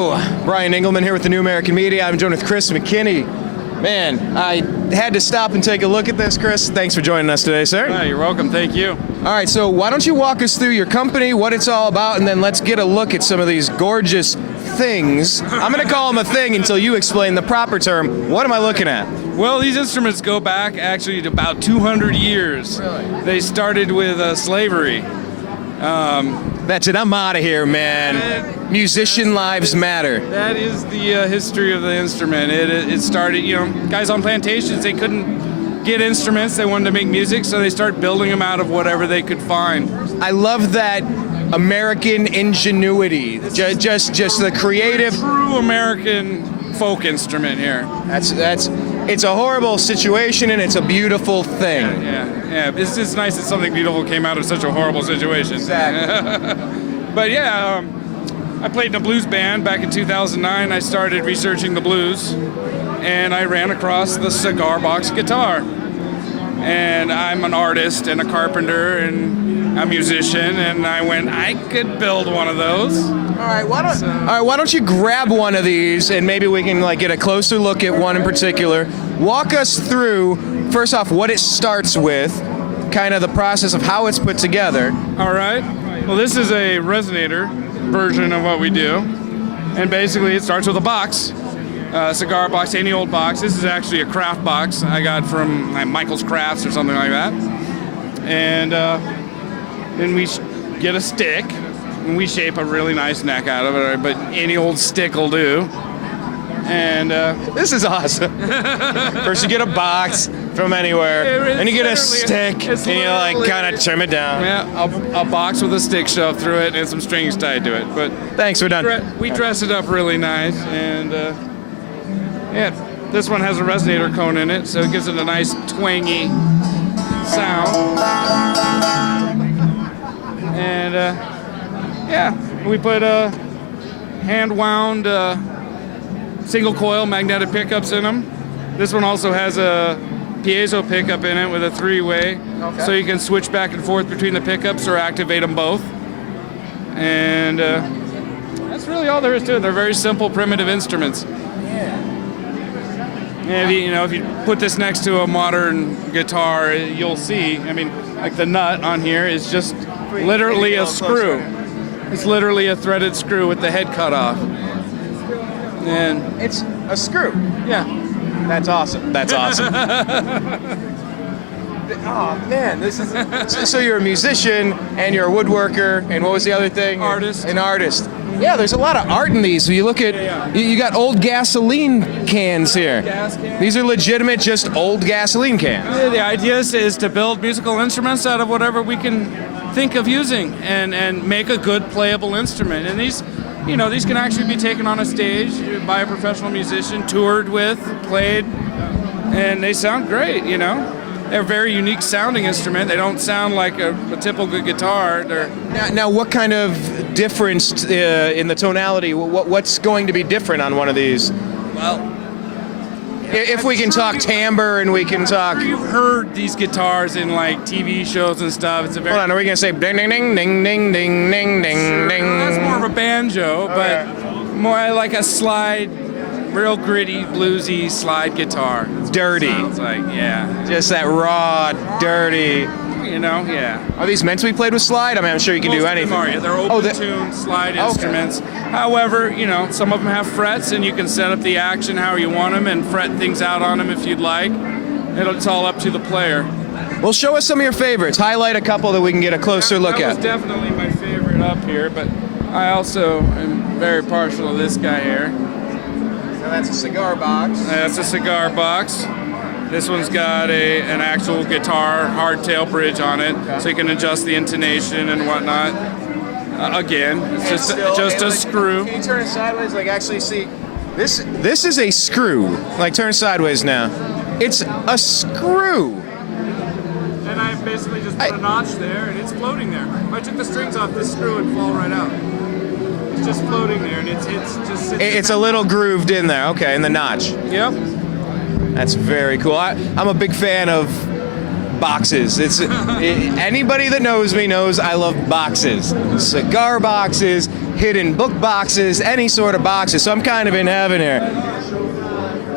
Hello, Brian Engelman here with the New American Media. I'm joined with Chris McKinney. Man, I had to stop and take a look at this, Chris. Thanks for joining us today, sir. Yeah, you're welcome. Thank you. All right, so why don't you walk us through your company, what it's all about, and then let's get a look at some of these gorgeous things. I'm going to call them a thing until you explain the proper term. What am I looking at? Well, these instruments go back actually to about 200 years. Really? They started with slavery. That's it. I'm out of here, man. Musician lives matter. That is the history of the instrument. It started, guys on plantations, they couldn't get instruments. They wanted to make music, so they started building them out of whatever they could find. I love that American ingenuity. Just the creative. True American folk instrument here. It's a horrible situation and it's a beautiful thing. Yeah. It's just nice that something beautiful came out of such a horrible situation. Exactly. But yeah, I played in a blues band back in 2009. I started researching the blues, and I ran across the cigar box guitar. And I'm an artist and a carpenter and a musician, and I went, I could build one of those. All right, why don't you grab one of these and maybe we can get a closer look at one in particular. Walk us through, first off, what it starts with, kind of the process of how it's put together. All right. Well, this is a resonator version of what we do. And basically it starts with a box, a cigar box, any old box. This is actually a craft box I got from Michael's Crafts or something like that. And then we get a stick. And we shape a really nice neck out of it, but any old stick will do. And this is awesome. First you get a box from anywhere, then you get a stick, and you kind of trim it down. Yeah, a box with a stick shoved through it and some strings tied to it. But thanks, we're done. We dress it up really nice, and yeah, this one has a resonator cone in it, so it gives it a nice twangy sound. And yeah, we put hand-wound single coil magnetic pickups in them. This one also has a piezo pickup in it with a three-way, so you can switch back and forth between the pickups or activate them both. And that's really all there is to it. They're very simple, primitive instruments. And if you put this next to a modern guitar, you'll see. I mean, like the nut on here is just literally a screw. It's literally a threaded screw with the head cut off. And it's a screw. Yeah. That's awesome. That's awesome. Oh man, this is so you're a musician and you're a woodworker, and what was the other thing? Artist. An artist. Yeah, there's a lot of art in these. You look at, you got old gasoline cans here. Gas cans. These are legitimate, just old gasoline cans. The idea is to build musical instruments out of whatever we can think of using and make a good playable instrument. And these can actually be taken on a stage by a professional musician, toured with, played, and they sound great, They're a very unique sounding instrument. They don't sound like a typical guitar. Now, what kind of difference in the tonality, what's going to be different on one of these? Well, if we can talk timbre and we can talk... You've heard these guitars in TV shows and stuff. It's a very... Hold on, are we going to say ding, ding, ding, ding, ding, ding, ding, ding, ding? That's more of a banjo, but more like a slide, real gritty, bluesy slide guitar. Dirty. Sounds like, yeah. Just that raw, dirty... yeah. Are these meant to be played with slide? I mean, I'm sure you can do anything. They're open-tuned slide instruments. However, some of them have frets, and you can set up the action how you want them and fret things out on them if you'd like. It's all up to the player. Well, show us some of your favorites. Highlight a couple that we can get a closer look at. That was definitely my favorite up here, but I also am very partial to this guy here. Now that's a cigar box. That's a cigar box. This one's got an actual guitar hardtail bridge on it, so you can adjust the intonation and whatnot. Again, it's just a screw. Can you turn it sideways? Actually see, this is a screw. Turn sideways now. It's a screw. And I basically just put a notch there, and it's floating there. If I took the strings off, this screw would fall right out. It's just floating there, and it's just... It's a little grooved in there, okay, in the notch. Yep. That's very cool. I'm a big fan of boxes. Anybody that knows me knows I love boxes. Cigar boxes, hidden book boxes, any sort of boxes. So I'm kind of in heaven here.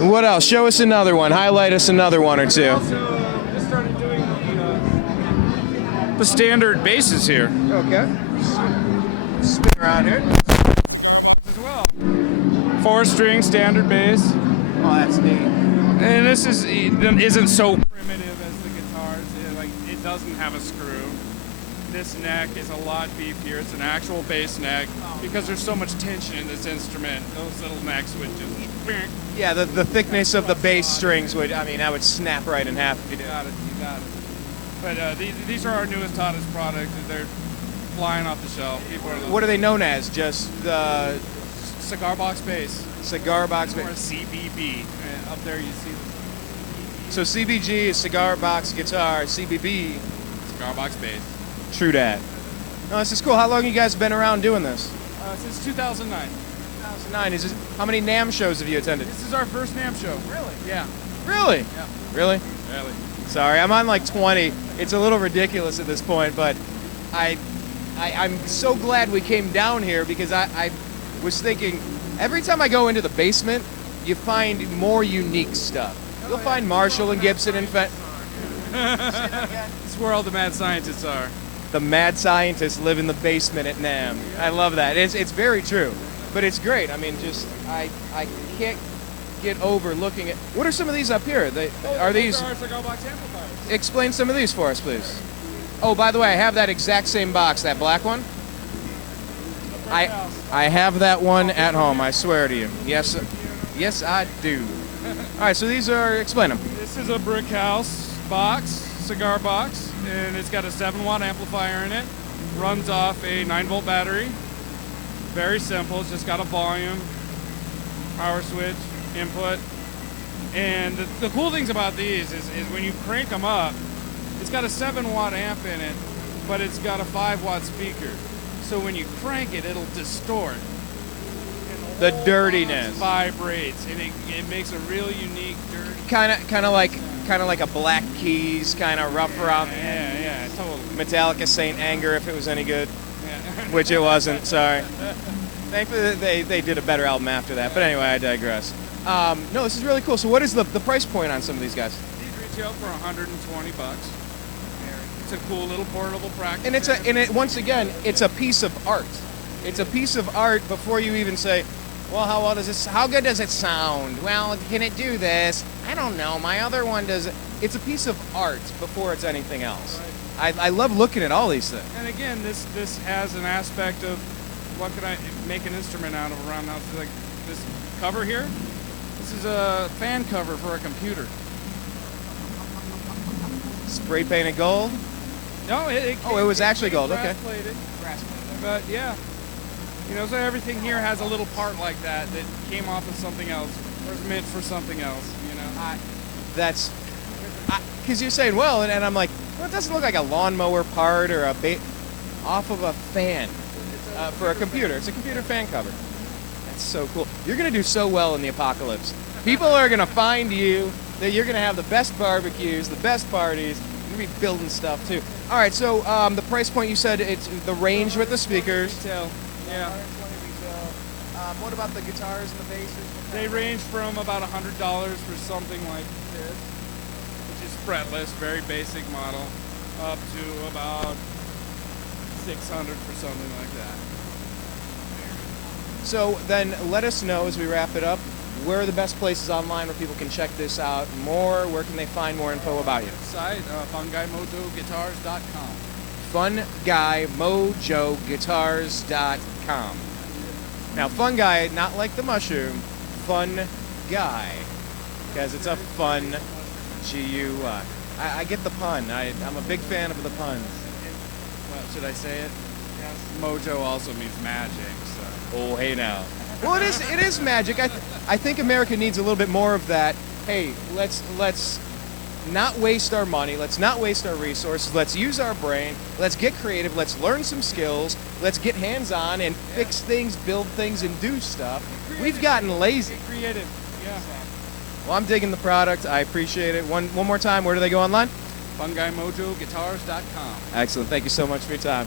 What else? Show us another one. Highlight us another one or two. Just started doing the standard bases here. Okay. Spin around here. As well. 4-string standard bass. Oh, that's neat. And this isn't so primitive as the guitars. It doesn't have a screw. This neck is a lot beefier. It's an actual bass neck because there's so much tension in this instrument. Those little necks would just. Yeah, the thickness of the bass strings would, I would snap right in half if you did. You got it. But these are our newest, hottest products. They're flying off the shelf. What are they known as? Just the cigar box bass. Cigar box Or bass. CBB. Up there you see So CBG is cigar box guitar. CBB, cigar box bass. true dat. No, this is cool. How long you guys been around doing this? Since 2009. 2009. How many NAMM shows have you attended? This is our first NAMM show. Really? Yeah. Really? Yeah. Really? Really. Sorry, I'm on like 20. It's a little ridiculous at this point, but I'm so glad we came down here because I was thinking every time I go into the basement, you find more unique stuff. You'll find Marshall and Gibson and It's where all the mad scientists are. the mad scientists live in the basement at NAMM. I love that. It's very true, but it's great. I can't get over looking at. What are some of these up here? Are these? Those are our cigar box amplifiers. Explain some of these for us, please. Oh, by the way, I have that exact same box, that black one. I have that one at home. I swear to you. Yes, I do. All right, so these are. Explain them. This is a brick house box, cigar box, and it's got a 7-watt amplifier in it. Runs off a 9-volt battery. Very simple. It's just got a volume, power switch, input. And the cool things about these is when you crank them up, it's got a 7-watt amp in it, but it's got a 5-watt speaker. So when you crank it, it'll distort. The dirtiness. Vibrates, and it makes a really unique dirty. Kind of like a Black Keys, kind of rough around. Yeah, totally. Metallica Saint Anger, if it was any good, Yeah. which it wasn't. Sorry. Thankfully, they did a better album after that. But anyway, I digress. No, this is really cool. So, what is the price point on some of these guys? These retail for $120. It's a cool little portable practice. And once again, it's a piece of art. It's a piece of art before you even say, well, how good does it sound? Well, can it do this? I don't know. My other one does it. It's a piece of art before it's anything else. Right. I love looking at all these things. And again, this has an aspect of what could I make an instrument out of around now? So like this cover here. This is a fan cover for a computer. Spray painted gold. No, it was actually gold. Okay. Brass-plated. But yeah, so everything here has a little part like that came off of something else or is meant for something else. That's because you're saying, well, and I'm like, well, it doesn't look like a lawnmower part or off of a fan for a computer. It's a computer fan cover. That's so cool. You're gonna do so well in the apocalypse. People are gonna find you. That you're gonna have the best barbecues, the best parties. You're gonna be building stuff too. All right, so the price point you said it's the range with the speakers. Retail. Yeah. 120 retail. What about the guitars and the basses? They range from about $100 for something like this, which is fretless, very basic model, up to about $600 for something like that. So then let us know as we wrap it up, where are the best places online where people can check this out more? Where can they find more info about you? Site, FunGuyMojoGuitars.com. FunGuyMojoGuitars.com. Now, Fun Guy, not like the mushroom, Fun Guy, because it's a fun G-U-I. I get the pun. I'm a big fan of the puns. Well, should I say it? Yes. Mojo also means magic, so. Oh, hey now. Well, it is magic. I think America needs a little bit more of that. Hey, let's not waste our money. Let's not waste our resources. Let's use our brain. Let's get creative. Let's learn some skills. Let's get hands-on and fix things, build things, and do stuff. We've gotten lazy. Get creative, yeah. Well, I'm digging the product. I appreciate it. One more time, where do they go online? FungiMojoGuitars.com. Excellent. Thank you so much for your time.